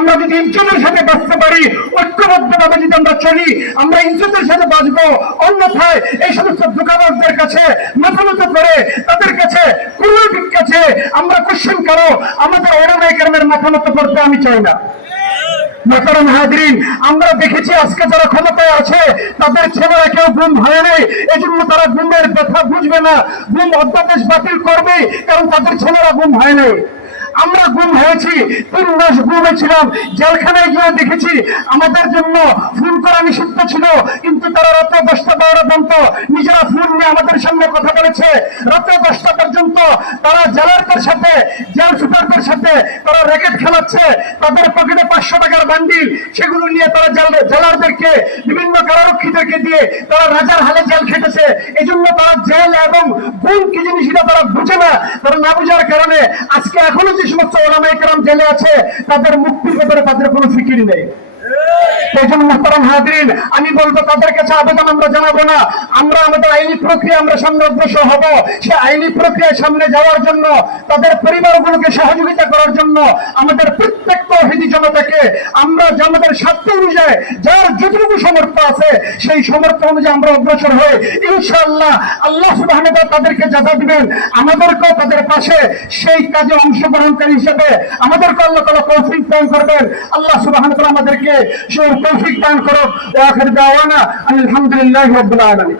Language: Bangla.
আমরা যদি ইজ্জতের সাথে বাঁচতে পারি, ঐক্যবদ্ধভাবে যদি আমরা চলি, আমরা ইজ্জতের সাথে বাঁচবো। অন্যথায় এই সমস্ত দোকানদারদের কাছে মাথা নত করে তাদের কাছে কোন কাছে আমরা কোশ্চেন করো, আমাদের ওলামায়ে কেরামের মাথা নত করতে আমি চাই না। মোহতারাম হাজরিন, আমরা দেখেছি আজকে যারা ক্ষমতায় আছে তাদের ছেলেরা কেউ গুম হয় নাই, এজন্য তারা গুমের ব্যথা বুঝবে না, গুম অধ্যাদেশ বাতিল করবে, কারণ তাদের ছেলেরা গুম হয় নাই। আমরা গুম হয়েছি, 3 মাস গুমে ছিলাম, জেলখানায় গিয়ে দেখেছি আমাদের জন্য ফোন করা নিষিদ্ধ ছিল, কিন্তু তারা রাতে 10টা 12টা পর্যন্ত নিজেরা ফোন নিয়ে আমাদের সামনে কথা বলেছে। রাতে 10টা পর্যন্ত তারা জেলারদের সাথে, জেল সুপারদের সাথে তারা র্যাকেট খেলাচ্ছে, তাদের পকেটে 500 টাকার বান্ডিল, সেগুলো নিয়ে তারা জেলারদেরকে, বিভিন্ন কারারক্ষীদেরকে দিয়ে তারা রাজার হালে জেল খেটেছে। এই জন্য তারা জেল এবং গুম কি জিনিস এটা তারা বুঝে না। তারা না বুঝার কারণে আজকে এখনো যে সমস্ত ওলামায়ে কেরাম জেলে আছে তাদের মুক্তির ব্যাপারে তাদের কোনো ফিকির নেই। মোহতারাম হাজরিন, আমি বলবো তাদের কাছে আবেদন আমরা জানাবো না, আমরা আমাদের আইনি প্রক্রিয়া আমরা সামনে অগ্রসর হব। সে আইনি প্রক্রিয়ার সামনে যাওয়ার জন্য, তাদের পরিবারগুলোকে সহযোগিতা করার জন্য আমাদের প্রত্যেক তৌহিদি জনতাকে আমরা আমাদের স্বার্থ অনুযায়ী যার যতটুকু সামর্থ্য আছে সেই সামর্থ্য অনুযায়ী আমরা অগ্রসর হই। ইনশাআল্লাহ আল্লাহ সুবহানাহু ওয়া তাআলা তাদেরকে যাজা দিবেন, আমাদেরকেও তাদের পাশে সেই কাজে অংশগ্রহণকারী হিসেবে আমাদেরকে আল্লাহ তাআলা তৌফিক দান করবেন। আল্লাহ সুবহানাহু ওয়া তাআলা আমাদেরকে সেই তৌফিক দান করুন। ওয়া আখির দাওয়ানা আলহামদুলিল্লাহি রাব্বিল আলামিন।